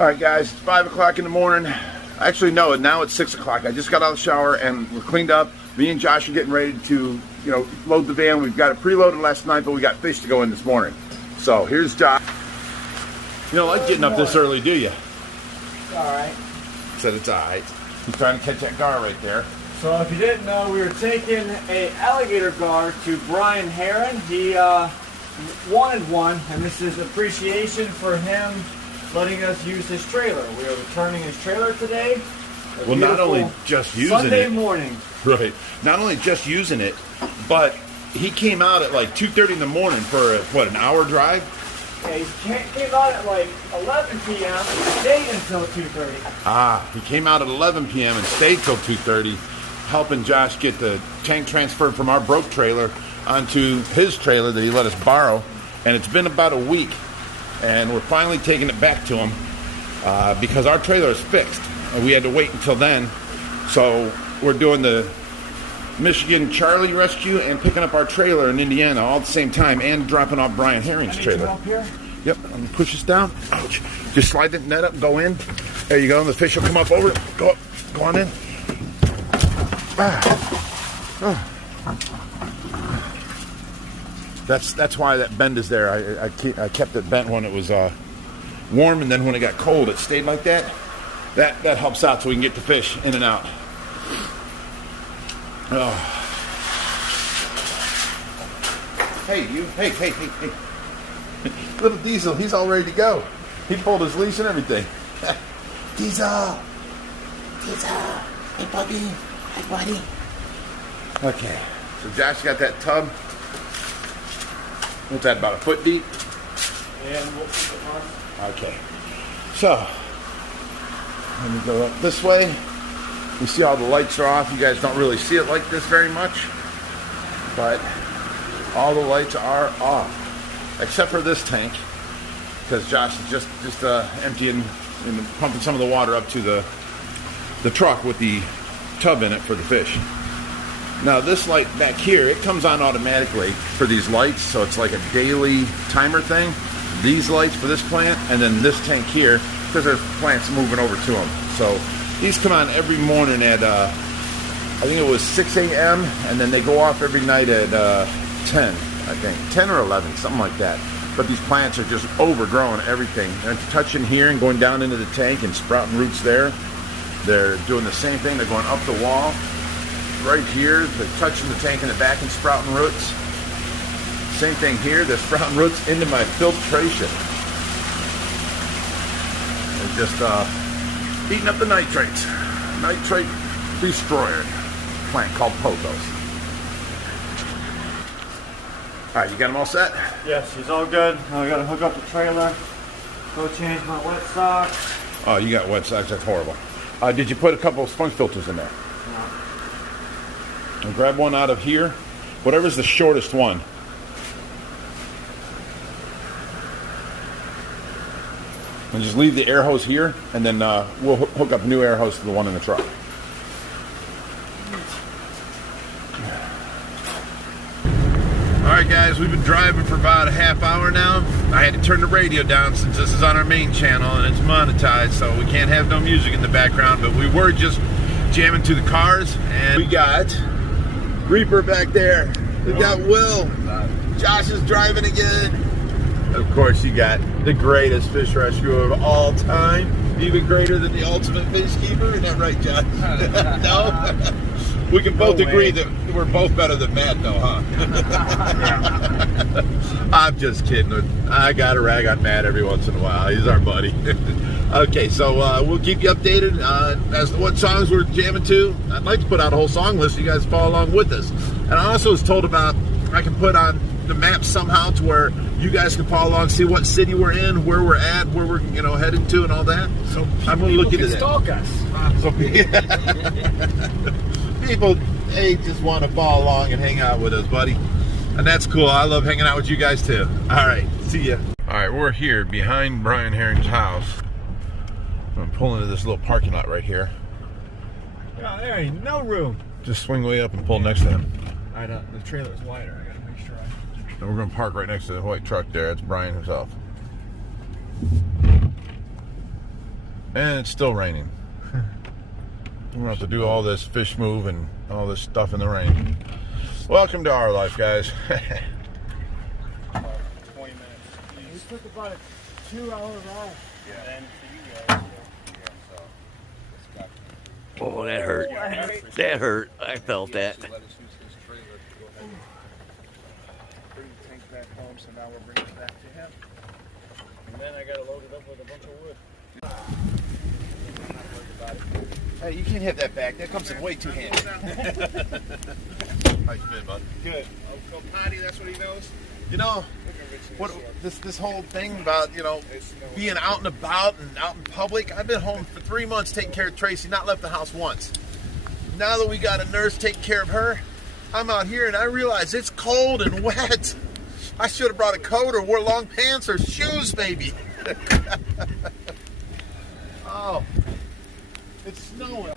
All right, guys, it's 5 o'clock in the morning. Actually, no, now it's 6 o'clock. I just got out of the shower and we're cleaned up. Me and Josh are getting ready to, load the van. We've got it preloaded last night, but we got fish to go in this morning. So here's Josh. You don't like getting up this early, do you? It's all right. Said it's all right. He's trying to catch that gar right there. So if you didn't know, we were taking a alligator gar to Brian Heron. He wanted one, and this is appreciation for him letting us use his trailer. We are returning his trailer today. Well, not only just using Sunday it. morning. Right. Not only just using it, but he came out at like 2:30 in the morning for an hour drive? Yeah, he came out at like 11 p.m. and stayed until 2:30. Ah, he came out at 11 p.m. and stayed till 2:30, helping Josh get the tank transferred from our broke trailer onto his trailer that he let us borrow. And it's been about a week, and we're finally taking it back to him because our trailer is fixed. And we had to wait until then. So we're doing the Michigan Charlie rescue and picking up our trailer in Indiana all at the same time and dropping off Brian Herring's trailer. Up here? Yep, I'm gonna push this down. Ouch. Just slide the net up, go in. There you go, and the fish will come up over it. Go on in. Ah. Oh. That's why that bend is there. I kept it bent when it was warm, and then when it got cold, it stayed like that. That helps out so we can get the fish in and out. Oh. Hey, you. Hey. Little Diesel, he's all ready to go. He pulled his leash and everything. Diesel. Hey, buddy. Hey, buddy. Okay. So Josh got that tub. What's that, about a foot deep? Yeah. Okay. So, let me go up this way. You see all the lights are off. You guys don't really see it like this very much, but all the lights are off, except for this tank, because Josh is just emptying and pumping some of the water up to the truck with the tub in it for the fish. Now this light back here, it comes on automatically for these lights, so it's like a daily timer thing. These lights for this plant, and then this tank here, because there's plants moving over to them. So these come on every morning at, I think it was 6 a.m., and then they go off every night at 10, I think. 10 or 11, something like that. But these plants are just overgrowing everything. They're touching here and going down into the tank and sprouting roots there. They're doing the same thing. They're going up the wall. Right here, they're touching the tank in the back and sprouting roots. Same thing here. They're sprouting roots into my filtration. They're just eating up the nitrates. Nitrate destroyer plant called Pothos. All right, you got them all set? Yes, he's all good. Now I gotta hook up the trailer. Go change my wet socks. Oh, you got wet socks. That's horrible. Did you put a couple of sponge filters in there? No. And grab one out of here. Whatever's the shortest one. And just leave the air hose here, and then we'll hook up a new air hose to the one in the truck. Alright guys, we've been driving for about a half hour now. I had to turn the radio down since this is on our main channel and it's monetized, so we can't have no music in the background, but we were just jamming to the cars, and we got Reaper back there. We got Will. Josh is driving again. Of course, you got the greatest fish rescuer of all time, even greater than the ultimate fish keeper. Isn't that right, Josh? No? We can both agree that we're both better than Matt, though, huh? I'm just kidding. I got to rag on Matt every once in a while. He's our buddy. Okay, so we'll keep you updated as to what songs we're jamming to. I'd like to put out a whole song list so you guys follow along with us. And I also was told about, I can put on the map somehow to where you guys can follow along, see what city we're in, where we're at, where we're heading to, and all that. So I'm going to look into that. Stalk us. So people, they just want to follow along and hang out with us, buddy, and that's cool. I love hanging out with you guys too. All right, see ya. All right, we're here behind Brian Herring's house. I'm pulling into this little parking lot right here. Oh, there ain't no room. Just swing way up and pull next to him. The trailer is wider. I gotta make sure And we're going to park right next to the white truck there. That's Brian himself. And it's still raining. We're gonna have to do all this fish move and all this stuff in the rain. Welcome to our life, guys. 20 minutes. We took about a 2-hour ride. Yeah. And for you guys, Oh, that hurt. That hurt. I felt that. Bring the tank back home, so now we're bringing it back to him. And then I gotta load it up with a bunch of wood. Hey, you can't have that back. That comes in way too handy. How you been, bud? Good. I'll go potty, that's what he knows. You know, what this whole thing about, you know, being out and about and out in public. I've been home for 3 months taking care of Tracy, not left the house once. Now that we got a nurse taking care of her, I'm out here and I realize it's cold and wet. I should have brought a coat or wore long pants or shoes, maybe. Oh, it's snowing.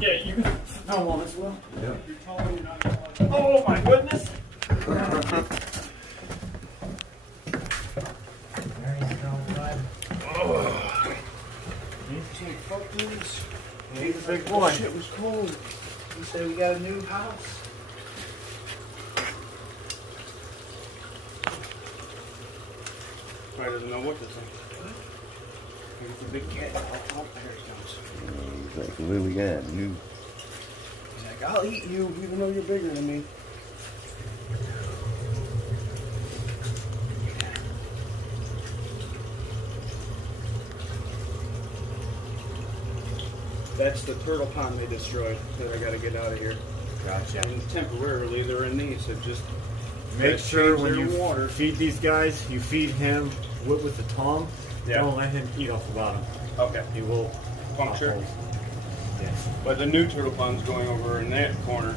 Yeah, you can throw them on as well. Yeah. Oh my goodness! There you go, bud. Oh. He's a big boy. Shit was cold. He said we got a new house. Probably doesn't know what to think. It's a big cat. There he comes. Exactly what we got. New. He's like, I'll eat you even though you're bigger than me. That's the turtle pond they destroyed that I got to get out of here. Gotcha. And temporarily they're in these, so just Make sure when their you water. feed these guys, you feed him with the tongue. Yeah. Don't let him eat off the bottom. Okay. He will Puncture. pop holes. Yes. But the new turtle pond's going over in that corner,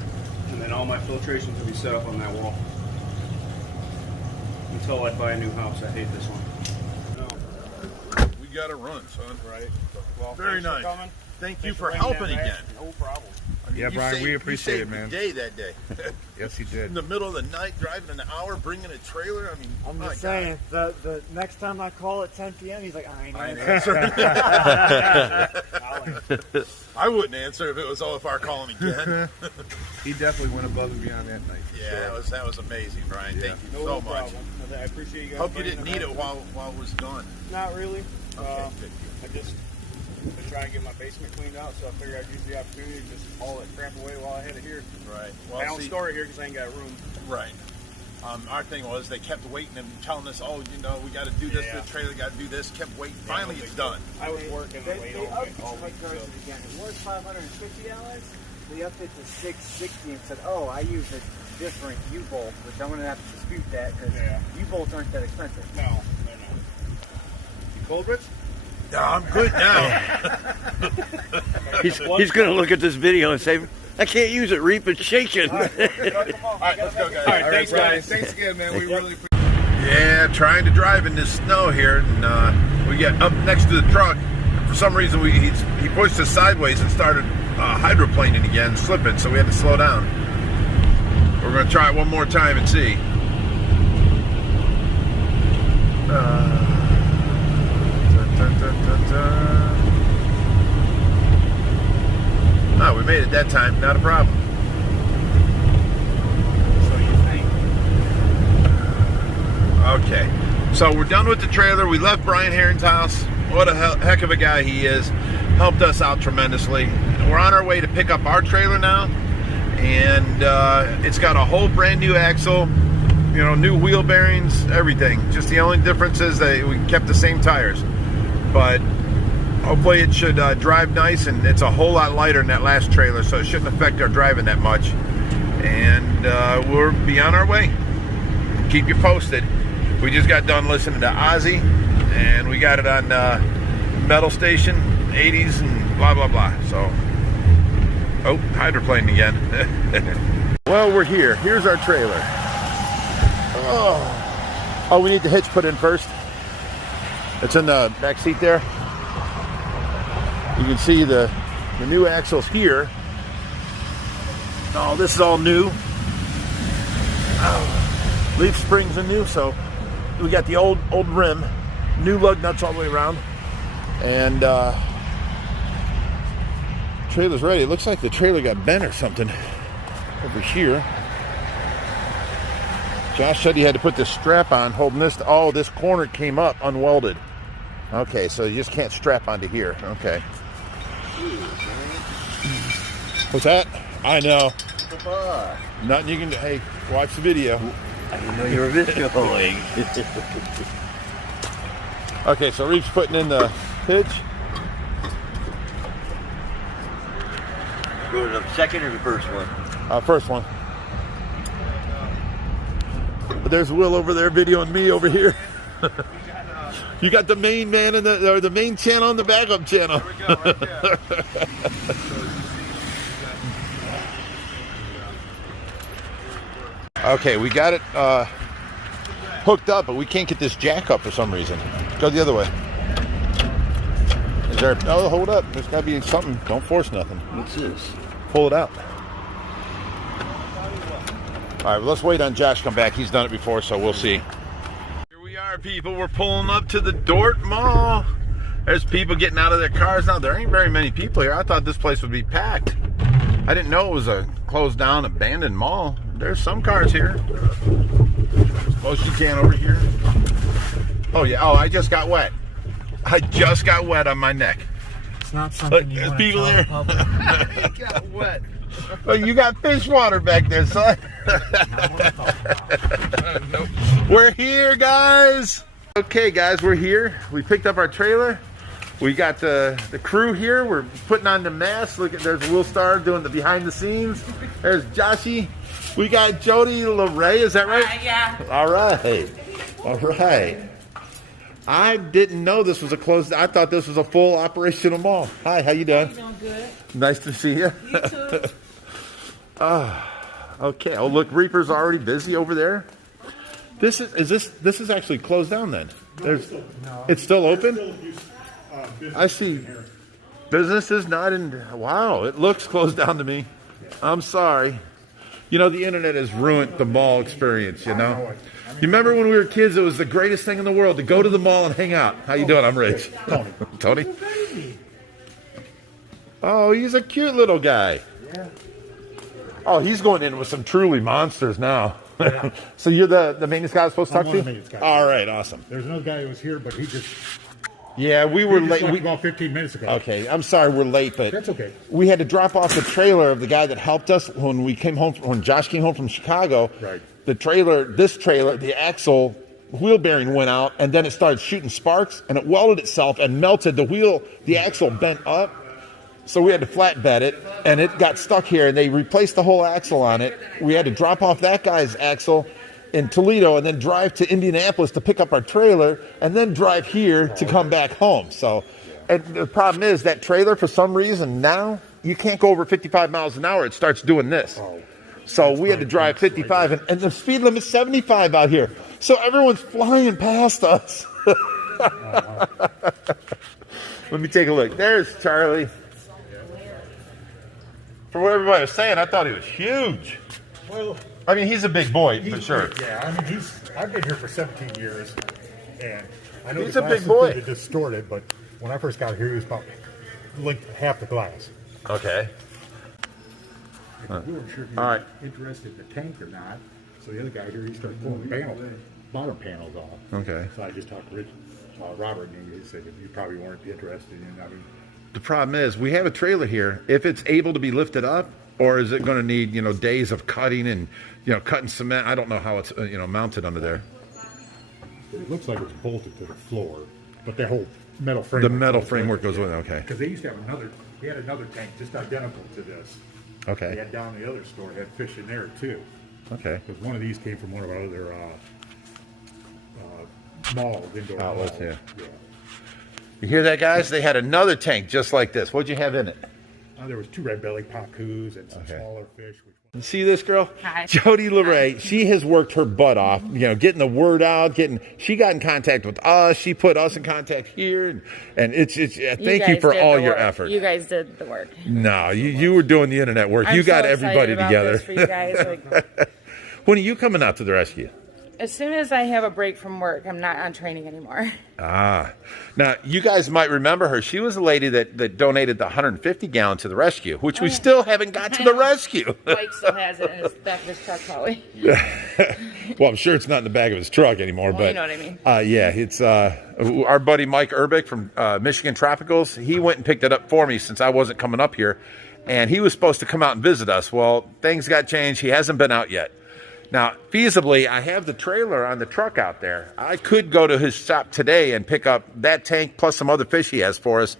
and then all my filtrations will be set up on that wall. Until I buy a new house, I hate this one. We got to run, son. Right. Well, Very thanks for nice. coming. Thank you Thanks for bringing helping that back. again. No problem. I mean, Yeah, you Brian, saved- we appreciate you it, man. saved the day that day. Yes, he In did. the middle of the night, driving an hour, bringing a trailer. I mean, I'm my just God. saying, the next time I call at 10 p.m., he's like, I ain't I ain't answering. answering. I wouldn't answer if it was OFR calling again. He definitely went above and beyond that night. Yeah, that was amazing, Brian. Yeah. Thank you No so much. problem. I appreciate you guys. Hope you bringing didn't need back. it while it was gone. Not really. Okay, good. I just been trying to get my basement cleaned out, so I figured I'd use the opportunity to just haul that crap away while I had it here. Right. I don't store it here because I ain't got room. Right. Our thing was they kept waiting and telling us, oh, you know, we got to do this Yeah. to the trailer, got to do this. Kept waiting. Finally, it's done. I was working They late upped all the week. prices again. It was $550. They upped it to $660 and said, "Oh, I use a different U-bolt," which I'm going to have to dispute that because Yeah. U-bolts aren't that expensive. No. You colebright? No, I'm good now. He's going to look at this video and say, I can't use it. Reap and shaking. All right, let's go, guys. All right, thanks, guys. Thanks again, man. We really appreciate it. Yeah, trying to drive in this snow here, and we get up next to the truck. For some reason, he pushed us sideways and started hydroplaning again, slipping, so we had to slow down. We're going to try it one more time and see. Oh, we made it that time, not a problem. So you think? Okay, so we're done with the trailer. We left Brian Heron's house. What a heck of a guy he is. Helped us out tremendously. We're on our way to pick up our trailer now, and it's got a whole brand new axle, you know, new wheel bearings, everything. Just the only difference is that we kept the same tires, but hopefully it should drive nice, and it's a whole lot lighter than that last trailer, so it shouldn't affect our driving that much. And we'll be on our way. Keep you posted. We just got done listening to Ozzy, and we got it on Metal Station, 80s, and blah, blah, blah. So, oh, hydroplane again. Well, we're here. Here's our trailer. Oh, we need the hitch put in first. It's in the back seat there. You can see the new axles here. Oh, this is all new. Oh, leaf springs are new, so we got the old rim, new lug nuts all the way around, and trailer's ready. It looks like the trailer got bent or something over here. Josh said he had to put this strap on holding this. Oh, this corner came up unwelded. Okay, so you just can't strap onto here. Okay. What's that? I know. Nothing you can do. Hey, watch the video. I didn't know you were videoing. Okay, so Reef's putting in the hitch. Go to the second or the first one? First one. But there's Will over there videoing me over here. You got the main man in the main channel and the backup channel. There we go, right there. Okay, we got it hooked up, but we can't get this jack up for some reason. Go the other way. Is there? Oh, hold up. There's got to be something. Don't force nothing. What's this? Pull it out. All right, well, let's wait on Josh to come back. He's done it before, so we'll see. Here we are, people. We're pulling up to the Dort Mall. There's people getting out of their cars now. There ain't very many people here. I thought this place would be packed. I didn't know it was a closed down, abandoned mall. There's some cars here. Most you can over here. Oh, yeah. Oh, I just got wet. I just got wet on my neck. It's not something you there's want people to there. tell the public. You got wet. Oh, you got fish water back there, son. We're here, guys. Okay, guys, we're here. We picked up our trailer. We got the crew here. We're putting on the mask. Look at, there's Will Star doing the behind the scenes. There's Joshy. We got Jody LeRae. Is that right? Yeah. All right. All right. I didn't know this was a closed. I thought this was a full operational mall. Hi, how you doing? You doing good? Nice to see you. You too. Okay. Oh, look, Reaper's already busy over there. This is actually closed down then. It's still open. I see. Business is not in. Wow, it looks closed down to me. I'm sorry. You know, the internet has ruined the mall experience, you know? You remember when we were kids, it was the greatest thing in the world to go to the mall and hang out. How you doing? I'm Rich. Tony. Tony? Oh, he's a cute little guy. Yeah. Oh, he's going in with some truly monsters now. Yeah. So you're the maintenance guy I was supposed to talk to? All right, awesome. There's another guy who was here, but he just... Yeah, we were late. Left about 15 minutes ago. Okay, I'm sorry we're late, but that's okay. We had to drop off the trailer of the guy that helped us when we came home. When Josh came home from Chicago, right? The trailer, the axle wheel bearing went out, and then it started shooting sparks, and it welded itself and melted the wheel. The axle bent up, so we had to flatbed it, and it got stuck here. And they replaced the whole axle on it. We had to drop off that guy's axle in Toledo and then drive to Indianapolis to pick up our trailer and then drive here to come back home. So, and the problem is that trailer, for some reason, now you can't go over 55 miles an hour. It starts doing this. So we had to drive 55 and the speed limit's 75 out here. So everyone's flying past us. Let me take a look. There's Charlie. For what everybody was saying, I thought he was huge. Well, I mean, he's a big boy, for sure. Yeah, I mean, I've been here for 17 years, and I know he's the a big glass boy. is a bit distorted, but when I first got here, he was about length half the glass. Okay. We weren't sure if he All was right. interested in the tank or not, so the other guy here, he started pulling bottom panels off. Okay. So I just talked to Robert, and he said you probably weren't interested in. I mean, The problem is, we have a trailer here. If it's able to be lifted up, or is it going to need, days of cutting and, cutting cement? I don't know how it's, mounted under there. it looks like it's bolted to the floor, but the whole metal framework. The metal framework goes with it, okay. Because they used to have he had another tank just identical to this. They Okay. had down the other store, had fish in there too. Okay. Because one of these came from one of our other malls, indoor Outlets, malls. yeah. You hear that, guys? They had another tank just like this. What'd you have in it? There was 2 red-bellied pacus and some Okay. smaller fish. You see this girl? Hi. Jody LeRae. She has worked her butt off, getting the word out, she got in contact with us. She put us in contact here. And it's thank you for all your effort. You guys did the work. No, you were doing the internet work. I'm you got so everybody excited about together. this for you guys. When are you coming out to the rescue? As soon as I have a break from work, I'm not on training anymore. Ah. Now, you guys might remember her. She was a lady that donated the 150 gallon to the rescue, which we still haven't got to the rescue. Mike still has it in his back of his truck, probably. Well, I'm sure it's not in the back of his truck anymore. Well, but you know what I mean. Yeah, it's our buddy Mike Urbick from Michigan Tropicals. He went and picked it up for me since I wasn't coming up here. And he was supposed to come out and visit us. Well, things got changed. He hasn't been out yet. Now, feasibly, I have the trailer on the truck out there. I could go to his shop today and pick up that tank plus some other fish he has for us.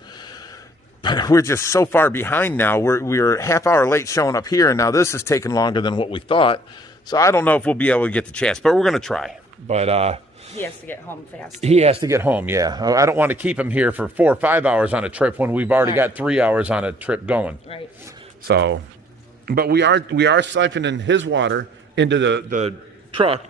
But we're just so far behind now. We're half hour late showing up here, and now this is taking longer than what we thought. So I don't know if we'll be able to get the chance, but we're going to try. But he has to get home fast. He has to get home, yeah. I don't want to keep him here for 4 or 5 hours on a trip when we've already got 3 hours on a trip going. Right. So, but we are siphoning his water into the truck,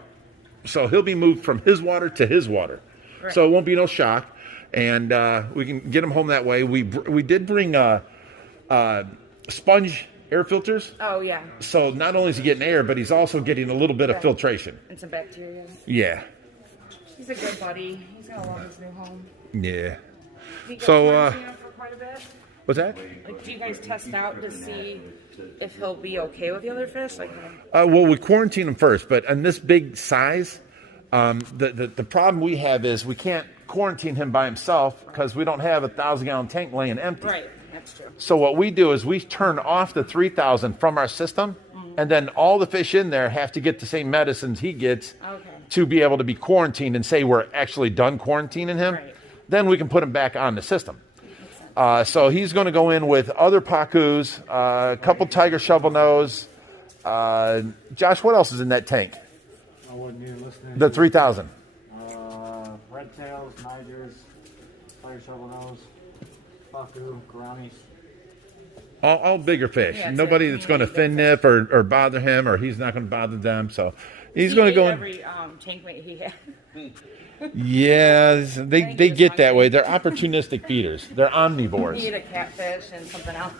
so he'll be moved from his water to his water. Right. So it won't be no shock, and we can get him home that way. We did bring sponge air filters. Oh, yeah. So not only is he getting air, but he's also getting a little bit of filtration. And some bacteria. Yeah. He's a good buddy. He's going to love his new home. Yeah. So, for quite a bit? What's that? Like, do you guys test out to see if he'll be okay with the other fish? Like, well, we quarantine him first, but on this big size, the problem we have is we can't quarantine him by himself because we don't have a 1,000-gallon tank laying empty. Right, that's true. So what we do is we turn off the 3,000 from our system, and then all the fish in there have to get the same medicines he gets to be able to be quarantined and say we're actually done quarantining him. Right. Then we can put him back on the system. So he's going to go in with other PACUs, a couple tiger shovel nose. Josh, what else is in that tank? I wasn't even listening. The 3,000. Red tails, nigers, tiger shovel nose, PACU, Guaranis. All bigger fish. Nobody that's going to fin nip or bother him, or he's not going to bother them. So he's going to go in. Every tank mate he had. Yeah, they get that way. They're opportunistic feeders. They're omnivores. He ate a catfish and something else.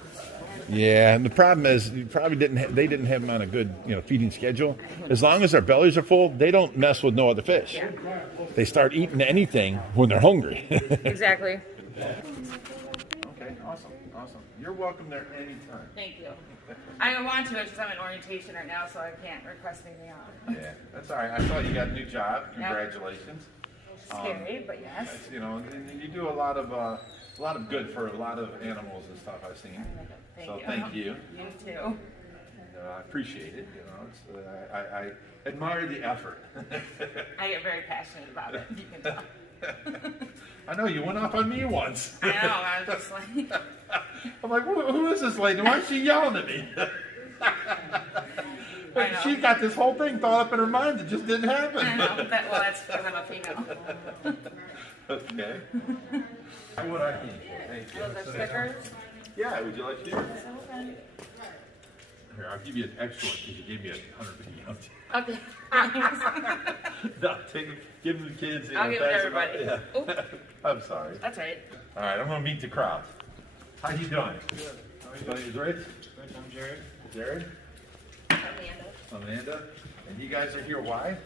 Yeah, and the problem is you probably didn't have them on a good feeding schedule. As long as their bellies are full, they don't mess with no other fish. Yeah. They start eating anything when they're hungry. Exactly. Okay, awesome. You're welcome there anytime. Thank you. I don't want to because I'm in orientation right now, so I can't request anything else. Yeah, that's all right. I saw you got a new job. Congratulations. Scary, but yes. And you do a lot of good for a lot of animals and stuff I've seen. Thank you. You too. I appreciate it. I admire the effort. I get very passionate about it. You can tell. I know you went off on me once. I know. I was just like, I'm like, who is this lady? Why is she yelling at me? She got this whole thing thought up in her mind that just didn't happen. I know. That's because I'm a female. Okay. What I need. Thank you. Those are stickers? Yeah, would you like to? Here, I'll give you an extra one because you gave me a 150 ounce. Okay. No, give them to the kids. I'll give it to everybody. Yeah. I'm sorry. That's right. All right, I'm going to meet the crowd. How you doing? Good. How are you doing? Good. I'm Jared. Jared? Amanda. And you guys are here, why?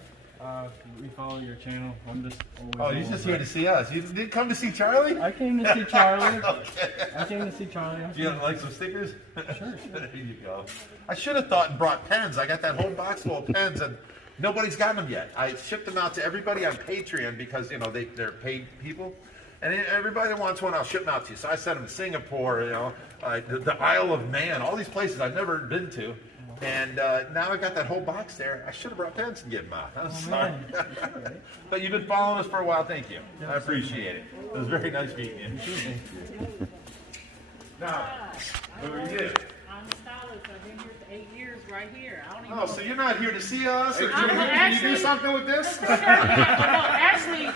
We follow your channel. I'm just always. Oh, you're just here to see us. You didn't come to see Charlie? I came to see Charlie. Okay. I came to see Charlie. Do you like some stickers? Sure. There you go. I should have thought and brought pens. I got that whole box full of pens, and nobody's got them yet. I shipped them out to everybody on Patreon because they're paid people, and everybody that wants one, I'll ship them out to you. So I sent them to Singapore, the Isle of Man, all these places I've never been to. And now I got that whole box there. I should have brought pens and give them out. I'm sorry. But you've been following us for a while. Thank you. I appreciate it. It was very nice meeting you. Now, who are you? I'm a stylist. I've been here for 8 years right here. I don't even Oh, so you're not here to see us? Or can you do something with this? Sure, actually,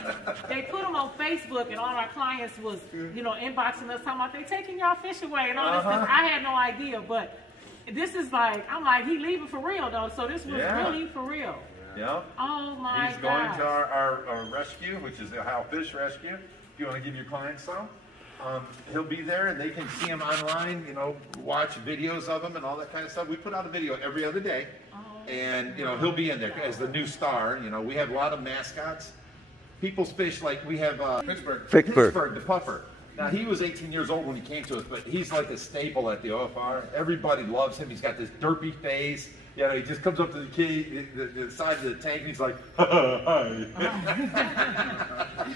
they put them on Facebook, and all our clients was, inboxing us talking about they taking y'all fish away and all this stuff. I had no idea, but this is I'm like, he leaving for real though. So this was really for real. Yeah. Oh my He's God. going to our rescue, which is the How Fish Rescue. Do you want to give your clients some? he'll be there, and they can see him online. You know, watch videos of him and all that kind of stuff. We put out a video every other day, and you know he'll be in there as the new star. You know, we have a lot of mascots. People's fish, like we have Pittsburgh, the puffer. Now he was 18 years old when he came to us, but he's like a staple at the OFR. Everybody loves him. He's got this derpy face. You know, he just comes up to the key, the side of the tank, and he's like, hi.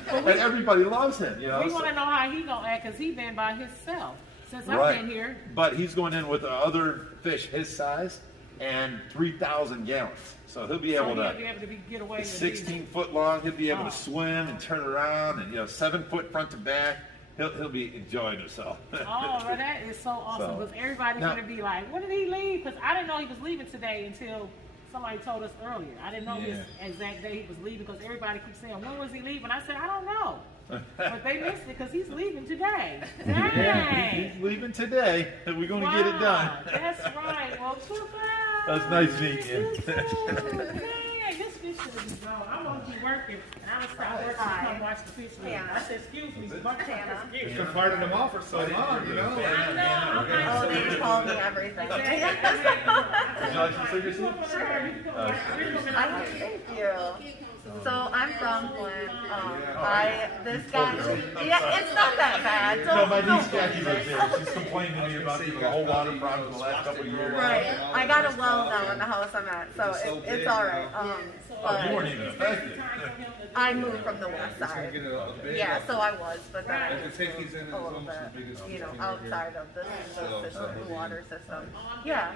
And everybody loves him, you know. We want to know how he gonna act, because he been by himself since I've been here. But he's going in with other fish his size and 3,000 gallons. So he'll be able to get away. 16 foot long. He'll be able to swim and turn around, and you know, 7 foot front to back. He'll be enjoying himself. Oh, well, that is so awesome, because everybody's going to be like, when did he leave? Because I didn't know he was leaving today until somebody told us earlier. I didn't know this exact day he was leaving, because everybody keeps saying, when was he leaving? I said, I don't know. But they missed it because he's leaving today. Dang. He's leaving today, and we're going to get it done. That's right. Well, that's nice meeting you. This fish should be gone. I'm going to be working, and I was stop working to come watch the fish. I said, excuse me, Montana. It's been fighting them off for so long, you know. I know. Oh, they call me everything. Would you like some cigarettes? Sure. Thank you. So I'm from Flint. This guy, it's not that bad. No, my niece Jackie lives there. She's complaining to me about the whole water problem the last couple of years. Right. I got a well now in the house I'm at, so it's all right. You weren't even affected. I moved from the west side. Yeah, so I was, but then I moved a little bit, you know, outside of the system, the water system. Yeah.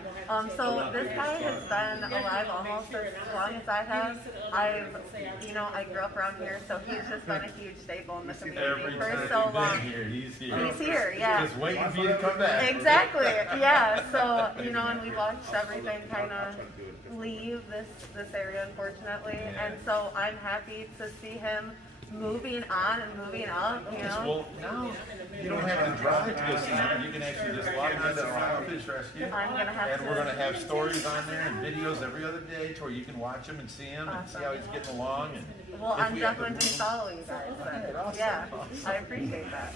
So this guy has been alive almost as long as I have. I grew up around here, so he's just been a huge staple in the community for so long. He's here. He's here, yeah. Just waiting for you to come back. Exactly, yeah. So, and we watched everything kind of leave this area, unfortunately. And so I'm happy to see him moving on and moving up, you know. Well, now you don't have to drive to go see him. You can actually just log into the Ohio Fish Rescue. And we're going to have stories on there and videos every other day to where you can watch him and see him and see how he's getting along. And well, I'm definitely going to be following you guys then. Yeah, I appreciate that.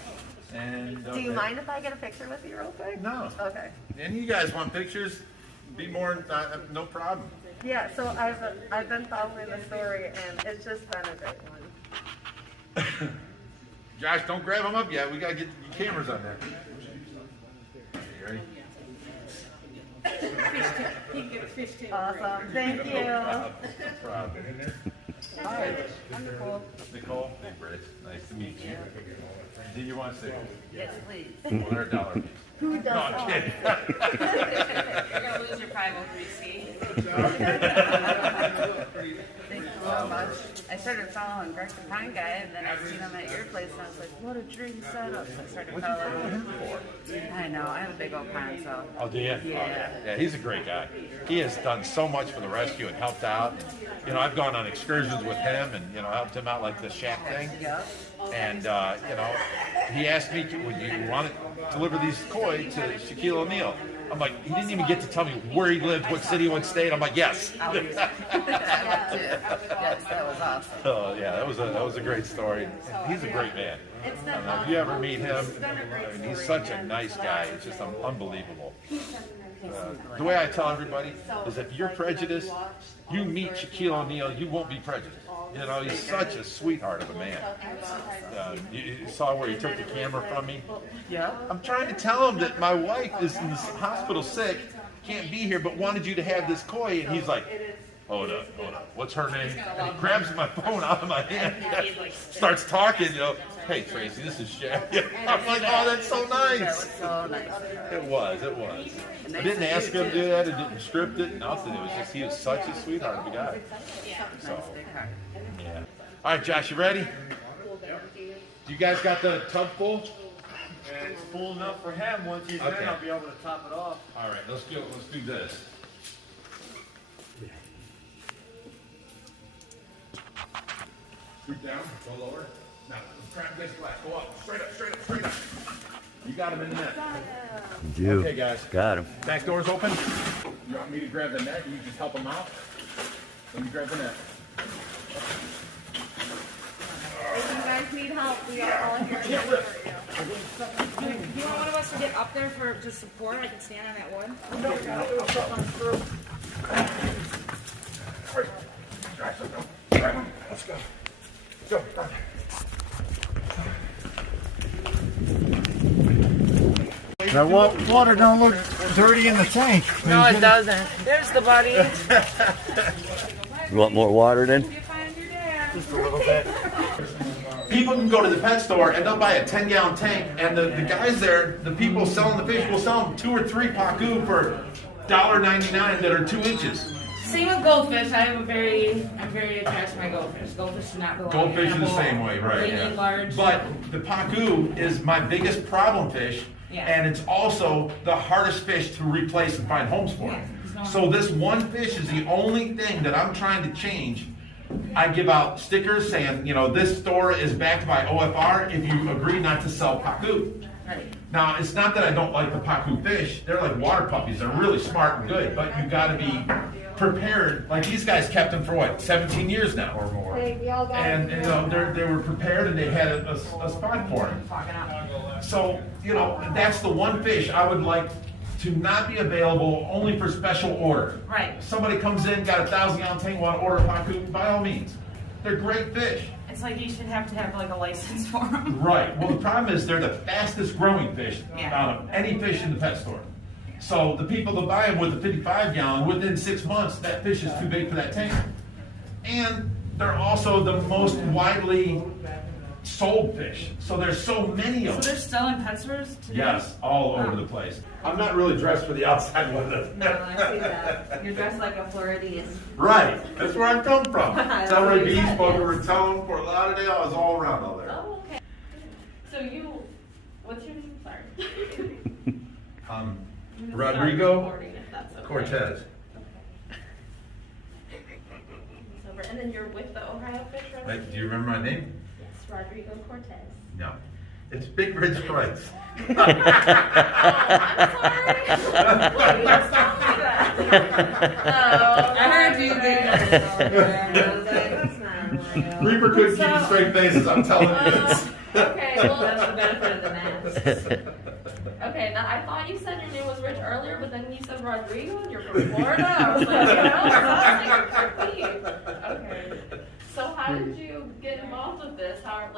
And do you mind if I get a picture with you real quick? No. Okay. And you guys want pictures? Be more, no problem. Yeah, so I've been following the story, and it's just been a great one. Josh, don't grab them up yet. We gotta get your cameras on there. You ready? He can get a fish tail. Awesome. Thank you. No problem. In there? Hi. I'm Nicole. Nicole? Hey, Grace. Nice to meet you. Do you want to say? Yes, please. Well, they're $1 piece. Who does No, I'm kidding. You're going to lose your 503C. Thank you so much. I started following Greg the Pine Guy, and then I seen him at your place, and I was like, what a dream setup. So I started following him. I know. I have a big old pond, so. Oh, do you? Yeah. Yeah, he's a great guy. He has done so much for the rescue and helped out. And, I've gone on excursions with him and, helped him out like the shack thing. Yep. And, he asked me, would you want to deliver these koi to Shaquille O'Neal? I'm like, he didn't even get to tell me where he lived, what city, what state. I'm like, yes. I would too. Yes, that was awesome. Oh yeah, that was a great story. He's a great man. If you ever meet him, he's such a nice guy. It's just unbelievable. The way I tell everybody is, if you're prejudiced, you meet Shaquille O'Neal, you won't be prejudiced. He's such a sweetheart of a man. You saw where he took the camera from me? Yeah. I'm trying to tell him that my wife is in the hospital sick, can't be here, but wanted you to have this koi, and he's like, hold up, what's her name? And he grabs my phone out of my hand, starts talking, hey Tracy, this is Shaq. I'm like, oh, that's so nice. That was so nice. It was. I didn't ask him to do that, I didn't script it, nothing. It was just, he was such a sweetheart of a guy. So, yeah. All right, Josh, you ready? You guys got the tub full? And it's full enough for him. Once he's in, I'll be able to top it off. All right, let's do this. Scoot down, go lower. Now, grab this glass, go up, straight up. You got him in the net. Okay, guys. Got him. Back door's open. You want me to grab the net? You just help him out. Let me grab the net. If you guys need help, we are all here to support you. Do you want one of us to get up there for just support? I can stand on that wood. Let's go. Go. That water don't look dirty in the tank. No, it doesn't. There's the buddy. You want more water then? Just a little bit. People can go to the pet store and they'll buy a 10-gallon tank, and the guys there, the people selling the fish, will sell them 2 or 3 PACU for $1.99 that are 2 inches. Same with goldfish. I'm very attached to my goldfish. Goldfish do not belong. Goldfish are the same way, right? They need large. But the PACU is my biggest problem fish, and it's also the hardest fish to replace and find homes for. So this one fish is the only thing that I'm trying to change. I give out stickers saying, you know, this store is backed by OFR if you agree not to sell PACU. Right. Now, it's not that I don't like the PACU fish. They're like water puppies. They're really smart and good, but you got to be prepared. Like these guys kept them for what, 17 years now or more. And you know, they were prepared and they had a spot for them. So, you know, that's the one fish I would like to not be available only for special order. Right. If somebody comes in, got a 1,000-gallon tank, want to order a PACU, by all means. They're great fish. It's like you should have to have like a license for them. Right. Well, the problem is they're the fastest growing fish out of any fish in the pet store. So the people that buy them with the 55-gallon, within 6 months, that fish is too big for that tank. And they're also the most widely sold fish. So there's so many of them. So they're still in pet stores today? Yes, all over the place. I'm not really dressed for the outside weather. No, I see that. You're dressed like a Floridian. Right. That's where I come from. Delray Beach, Boca Raton, Fort Lauderdale. I was all around all there. Oh, okay. So what's your name? Sorry. Rodrigo Cortez. And then you're with the Ohio Fish Rescue? Like, do you remember my name? Yes, Rodrigo Cortez. No. It's Big Ridge Price. Oh, I'm sorry. Wait, let's not do that. Oh, I heard you there. That's not real. Reaper couldn't keep straight faces, I'm telling you this. Okay, well, that's the benefit of the mask. Okay, now I thought you said your name was Rich earlier, but then you said Rodrigo and you're from Florida. I was like, okay. So how did you get involved with this? How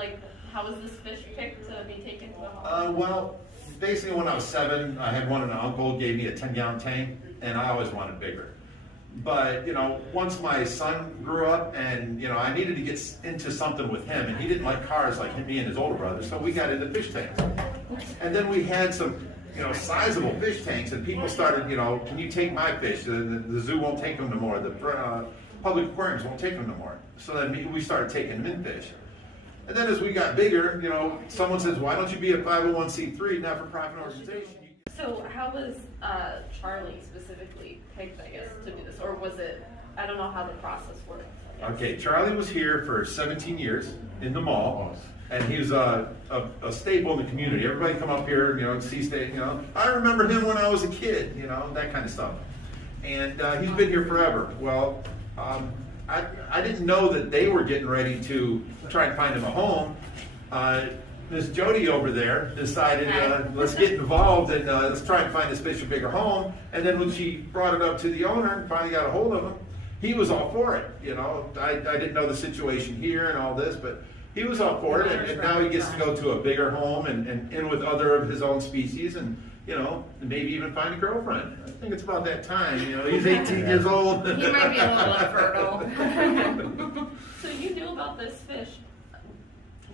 was this fish picked to be taken to the home? Well, basically when I was 7, I had one and an uncle gave me a 10-gallon tank, and I always wanted bigger. But, you know, once my son grew up and, you know, I needed to get into something with him, and he didn't like cars like me and his older brother, so we got into fish tanks. And then we had some, you know, sizable fish tanks, and people started, you know, can you take my fish? The zoo won't take them no more. The public aquariums won't take them no more. So then we started taking them in fish. And then as we got bigger, you know, someone says, why don't you be a 501c3 not-for-profit organization? So how was Charlie specifically picked, I guess, to do this? Or was it, I don't know how the process works. Okay, Charlie was here for 17 years in the mall, and he was a staple in the community. Everybody come up here, you know, see state, you know. I remember him when I was a kid, you know, that kind of stuff. And he's been here forever. Well, I didn't know that they were getting ready to try and find him a home. Miss Jody over there decided, let's get involved and let's try and find this fish a bigger home. And then when she brought it up to the owner and finally got a hold of him, he was all for it. You know, I didn't know the situation here and all this, but he was all for it. And now he gets to go to a bigger home and in with other of his own species and, you know, maybe even find a girlfriend. I think it's about that time. You know, he's 18 years old. He might be a little infertile. So you knew about this fish,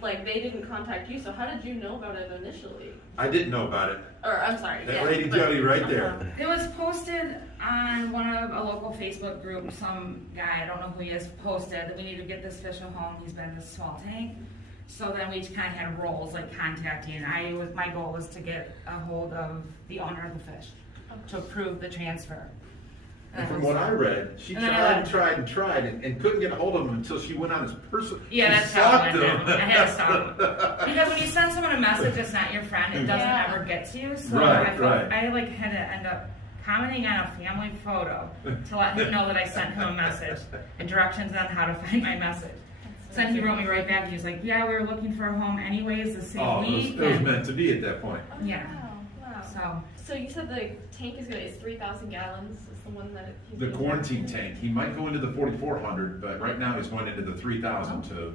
like they didn't contact you, so how did you know about it initially? I didn't know about it. Or, I'm sorry. That Lady Jody right there. It was posted on a local Facebook group. Some guy, I don't know who he is, posted that we need to get this fish a home. He's been in this small tank. So then we kind of had roles, like contacting. My goal was to get a hold of the owner of the fish to approve the transfer. And from what I read, she tried and couldn't get a hold of him until she went on his personal. Yeah, that's how it went down. I had to stop him. Because when you send someone a message that's not your friend, it doesn't ever get to you. So I had to end up commenting on a family photo to let him know that I sent him a message and directions on how to find my message. So then he wrote me right back. He was like, "Yeah, we were looking for a home anyways the same week." It was meant to be at that point. Yeah. Wow. So you said the tank is 3,000 gallons. Is the one that he's The using? quarantine tank, he might go into the 4,400, but right now he's going into the 3,000 to,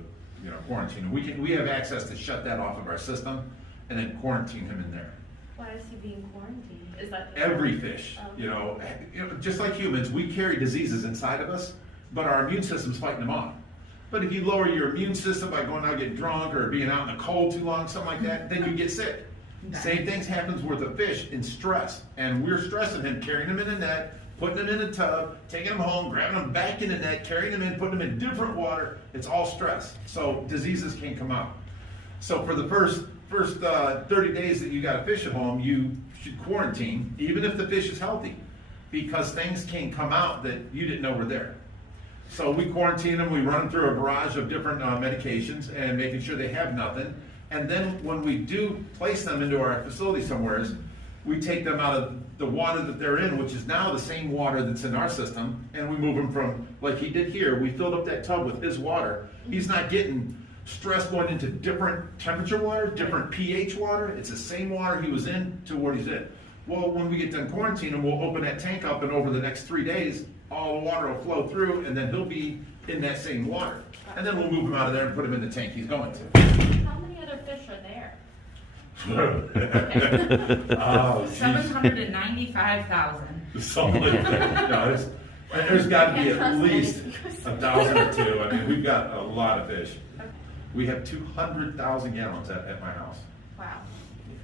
quarantine. We have access to shut that off of our system and then quarantine him in there. Why is he being quarantined? Is that Every fish, just like humans, we carry diseases inside of us, but our immune system's fighting them off. But if you lower your immune system by going out getting drunk or being out in the cold too long, something like that, then you get sick. Same thing happens with a fish in stress, and we're stressing him, carrying him in a net, putting him in a tub, taking him home, grabbing him back in the net, carrying him in, putting him in different water. It's all stress, so diseases can come out. So for the first 30 days that you got a fish at home, you should quarantine, even if the fish is healthy, because things can come out that you didn't know were there. So we quarantine them, we run them through a barrage of different medications and making sure they have nothing. And then when we do place them into our facility somewhere, we take them out of the water that they're in, which is now the same water that's in our system, and we move them from, like he did here, we filled up that tub with his water. He's not getting stress going into different temperature water, different pH water. It's the same water he was in to what he's in. Well, when we get done quarantining, we'll open that tank up, and over the next 3 days, all the water will flow through, and then he'll be in that same water. And then we'll move him out of there and put him in the tank he's going to. How many other fish are there? Oh, 795,000. Something like that. No, there's got to be at least 1,000 or 2. I mean, we've got a lot of fish. We have 200,000 gallons at my house. Wow.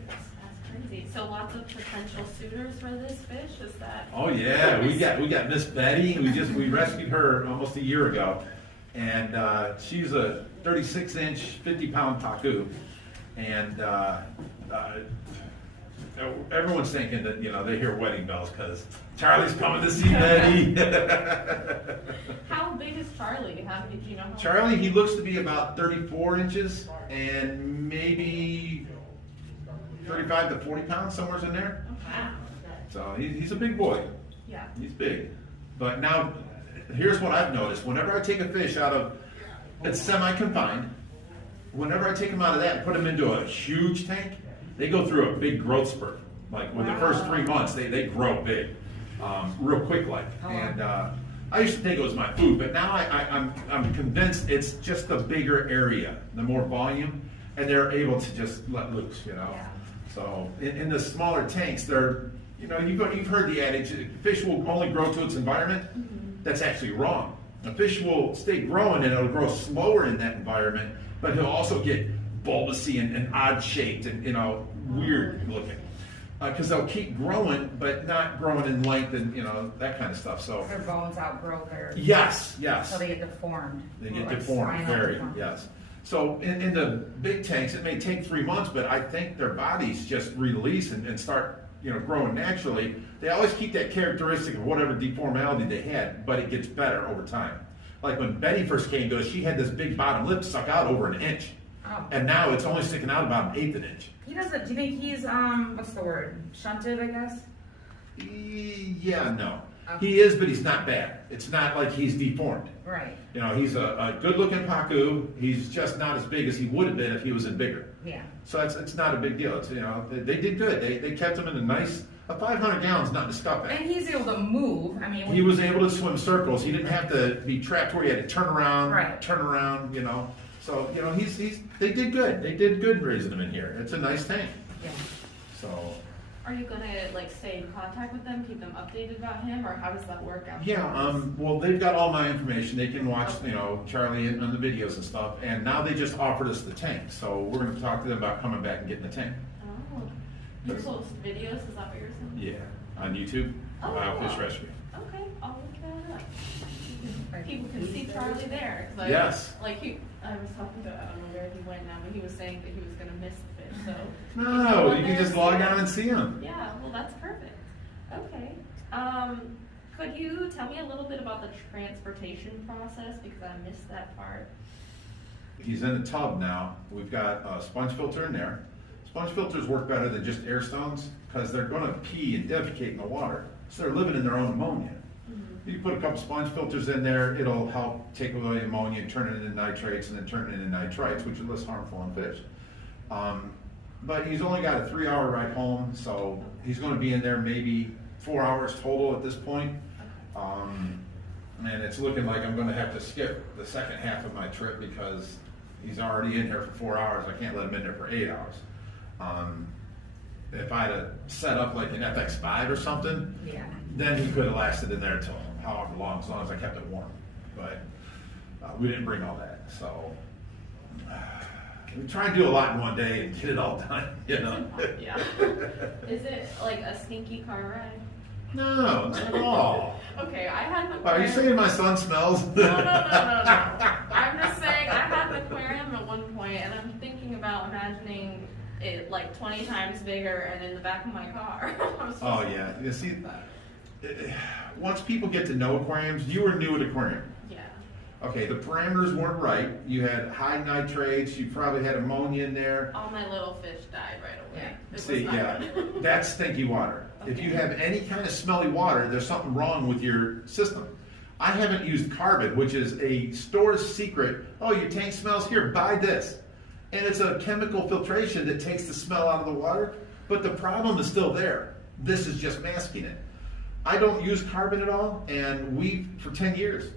That's crazy. So lots of potential suitors for this fish, is that? Oh yeah, we got Miss Betty. We rescued her almost a year ago, and she's a 36-inch, 50-pound PACU, and everyone's thinking that they hear wedding bells because Charlie's coming to see Betty. How big is Charlie? Do you know? Charlie, he looks to be about 34 inches and maybe 35 to 40 pounds, somewhere in there. Wow. So he's a big boy. Yeah. He's big. But now, here's what I've noticed. Whenever I take a fish out of, it's semi-confined, whenever I take them out of that and put them into a huge tank, they go through a big growth spurt. Like with the first 3 months, they grow big, real quick like. And I used to think it was my food, but now I'm convinced it's just the bigger area, the more volume, and they're able to just let loose, Yeah. So in the smaller tanks, they're, you've heard the adage, fish will only grow to its environment. Mm-hmm. That's actually wrong. A fish will stay growing and it'll grow slower in that environment, but he'll also get bulbousy and odd shaped and weird looking. Because they'll keep growing, but not growing in length and that kind of stuff. So Their bones outgrow their. yes. So they get deformed. They get Like deformed, spinal very, deformed. yes. So in the big tanks, it may take 3 months, but I think their bodies just release and start, growing naturally. They always keep that characteristic of whatever deformality they had, but it gets better over time. Like when Betty first came to us, she had this big bottom lip stuck out over an inch. Oh. And now it's only sticking out about 1/8 an inch. He doesn't. Do you think he's what's the word? Shunted, I guess. Yeah, no. Okay. He is, but he's not bad. It's not like he's deformed. Right. He's a good-looking PACU. He's just not as big as he would have been if he was in bigger. Yeah. So it's not a big deal. It's they did good. They kept him in a nice 500 gallons, not to scuff at. And he's able to move. I mean, He was able to swim circles. He didn't have to be trapped where he had to turn around. Right. So they did good. They did good raising him in here. It's a nice tank. Yeah. So. Are you gonna stay in contact with them, keep them updated about him, or how does that work out? Yeah, well, they've got all my information. They can watch, Charlie on the videos and stuff. And now they just offered us the tank, so we're going to talk to them about coming back and getting the tank. Oh, you post videos? Is that what you're saying? Yeah, on YouTube, Oh, Fish wow. Rescue. Okay, I'll look that up. People can see Charlie there. 'Cause Yes. I was talking to, I don't know where he went now, but he was saying that he was gonna miss the fish. So No, you can just log on and see him. yeah, well, that's perfect. Okay. Could you tell me a little bit about the transportation process, because I missed that part? He's in a tub now. We've got a sponge filter in there. Sponge filters work better than just air stones because they're going to pee and defecate in the water. So they're living in their own ammonia. You put a couple sponge filters in there, it'll help take away ammonia, turn it into nitrates, and then turn it into nitrites, which are less harmful on fish. But he's only got a 3-hour ride home, so he's going to be in there maybe 4 hours total at this point. And it's looking like I'm going to have to skip the second half of my trip because he's already in here for 4 hours. I can't let him in there for 8 hours. If I had set up like an FX5 or something, then he could have lasted in there till however long, as long as I kept it warm. But we didn't bring all that, so we try and do a lot in one day and get it all done, you know. Yeah. Is it like a stinky car ride? No, not at all. Okay, I had an aquarium. Are you saying my son smells? No. I'm just saying I had an aquarium at one point, and I'm thinking about imagining it like 20 times bigger and in the back of my car. Oh yeah, you see, once people get to know aquariums, you were new at aquarium. Yeah. Okay, the parameters weren't right. You had high nitrates. You probably had ammonia in there. All my little fish died right away. See, yeah, that's stinky water. Okay. If you have any kind of smelly water, there's something wrong with your system. I haven't used carbon, which is a store's secret. Oh, your tank smells, here, buy this. And it's a chemical filtration that takes the smell out of the water, but the problem is still there. This is just masking it. I don't use carbon at all, and for 10 years,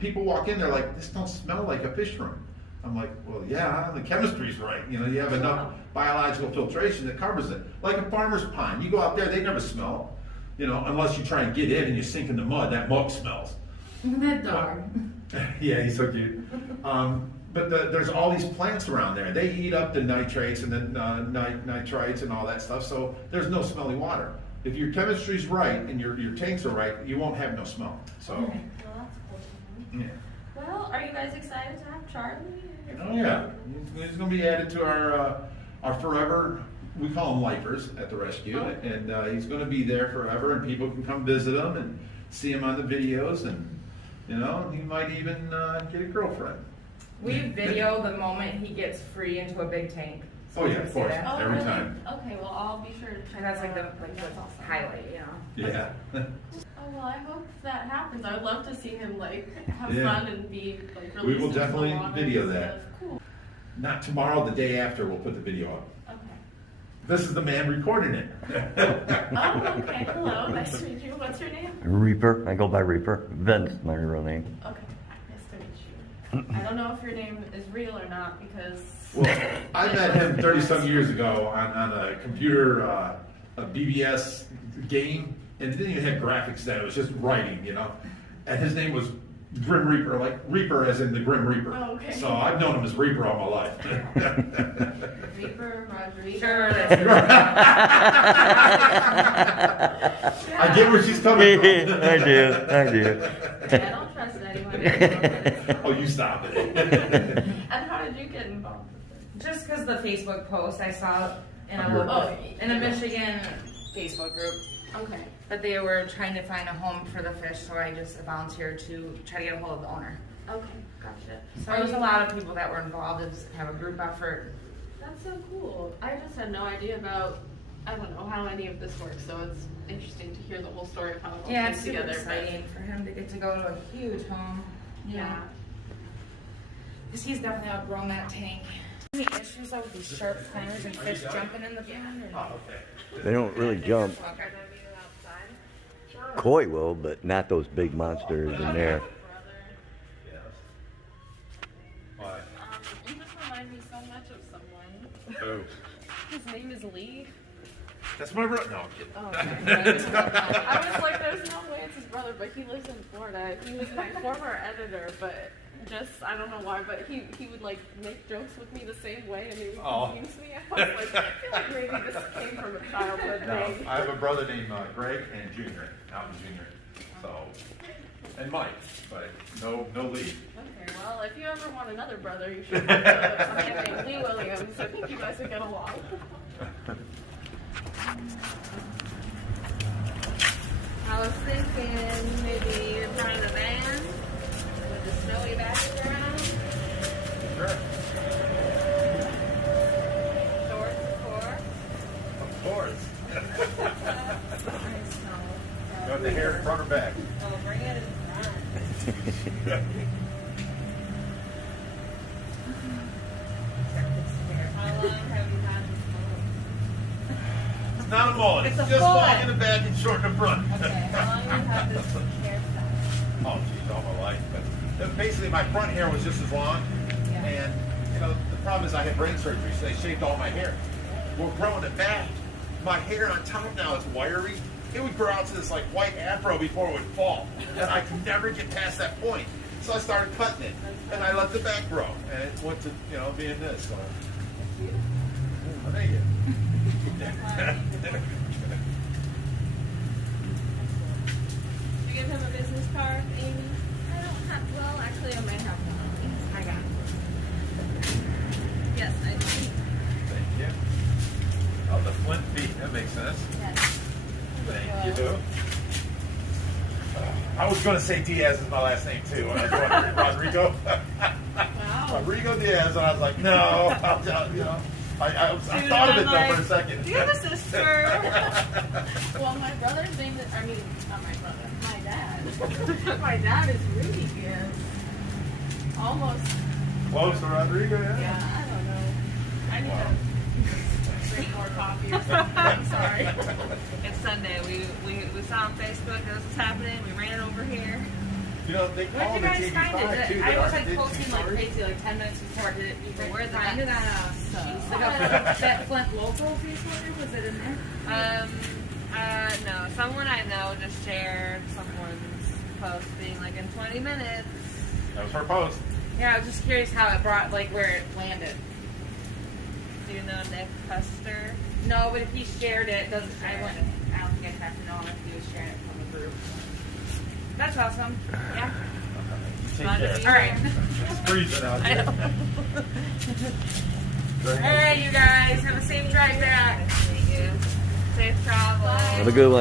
people walk in, they're like, this don't smell like a fish room. I'm like, well, yeah, the chemistry's right. You know, you have enough biological filtration that covers it. Like a farmer's pond, you go out there, they never smell, you know, unless you try and get in and you sink in the mud, that mud smells. That dog. Yeah, he's so cute. But there's all these plants around there. They eat up the nitrates and the nitrites and all that stuff, so there's no smelly water. If your chemistry's right and your tanks are right, you won't have no smell. So. Okay. Well, that's cool. Yeah. Well, are you guys excited to have Charlie? Oh yeah, he's going to be added to our forever. We call them lifers at the rescue, and he's going to be there forever, and people can come visit him and see him on the videos, and you know, he might even get a girlfriend. We video the moment he gets free into a big tank. So yeah, of course, every time. Okay, well, I'll be sure to check. And that's like the highlight, you know. Yeah. Oh well, I hope that happens. I would love to see him like have fun and be like really. We will definitely video that. Cool. Not tomorrow, the day after, we'll put the video up. Okay. This is the man recording it. Oh, okay. Hello, nice to meet you. What's your name? Reaper. I go by Reaper. Vince, my real name. Okay, nice to meet you. I don't know if your name is real or not because. Well, I met him 30-some years ago on a computer, a BBS game, and it didn't even have graphics then, it was just writing, you know. And his name was Grim Reaper, like Reaper as in the Grim Reaper. Oh, okay. So I've known him as Reaper all my life. Reaper, Rodriguez. Sure. I get where she's coming from. I do. I don't trust anyone. Oh, you stop it. And how did you get involved with it? Just because the Facebook post I saw in a Michigan Facebook group. Okay. But they were trying to find a home for the fish, so I just volunteered to try to get a hold of the owner. Okay, gotcha. So there was a lot of people that were involved and have a group effort. That's so cool. I just had no idea about, I don't know how any of this works, so it's interesting to hear the whole story of how it all Yeah, came it's super together. exciting for him to get to go to a huge home. Yeah. Because he's definitely outgrown that tank. Any issues with these sharp corners and fish jumping in the pan? They don't really jump. Koi will, but not those big monsters in there. You just remind me so much of someone. Oh. His name is Lee. That's my brother. No, I'm kidding. Oh, okay. I was like, there's no way it's his brother, but he lives in Florida. He was my former editor, but just, I don't know why, but he would like make jokes with me the same way and he would confuse me. I was like, I feel like maybe this came from a childhood thing. I have a brother named Greg and Junior, Alvin Junior. So, and Mike, but no Lee. Okay, well, if you ever want another brother, you should have a man named Lee Williams. I think you guys would get along. I was thinking maybe in front of the van with the snowy background. Sure. Doors before. Of course. You want the hair in front or back? Oh, bring it in front. How long have you had this It's not a mullet. It's just long in the back and short in the front. Okay, how long have you had this hairstyle? Oh, geez, all my life. But basically, my front hair was just as long. Yeah. And, you know, the problem is I had brain surgery, so they shaved all my hair. We're growing it back. My hair on top now is wiry. It would grow out to this like white afro before it would fall. And I could never get past that point. So I started cutting it. And I let the back grow. And it went to, you know, being this. So. Oh, thank you. Did you give him a business card, Amy? I don't have, well, actually, I might have one. I got it. Yes, I do. Thank you. Oh, the Flint feet. That makes sense. Yes. Thank you. I was going to say Diaz is my last name too. When I was going to Rodrigo. Wow. Rodrigo Diaz, and I was like, no. You know, I thought of it though for a second. Do you have a sister? Well, my brother's name is, I mean, not my brother, my dad. My dad is really good. Almost. Close to Rodrigo, yeah? Yeah, I don't know. I need to drink more coffee or something. I'm sorry. It's Sunday. We saw on Facebook that this was happening. We ran it over here. You know, they Where'd call you the guys TV5 find it? too. I that was aren't like big posting too like sorry. crazy like 10 minutes before. Did you Where'd find it on that Flint local Facebook? Was it in there? No. Someone I know just shared someone's post being like in 20 minutes. That was her post. Yeah, I was just curious how it brought, like where it landed. Do you know Nick Custer? No, but if he shared it, doesn't. I don't think I'd have to know if he was sharing it from the group. That's awesome. Yeah. Take Glad to care. be All right. It's freezing out I here. know. All right, you guys have a safe drive back. Thank you. Safe travel. Have a good one.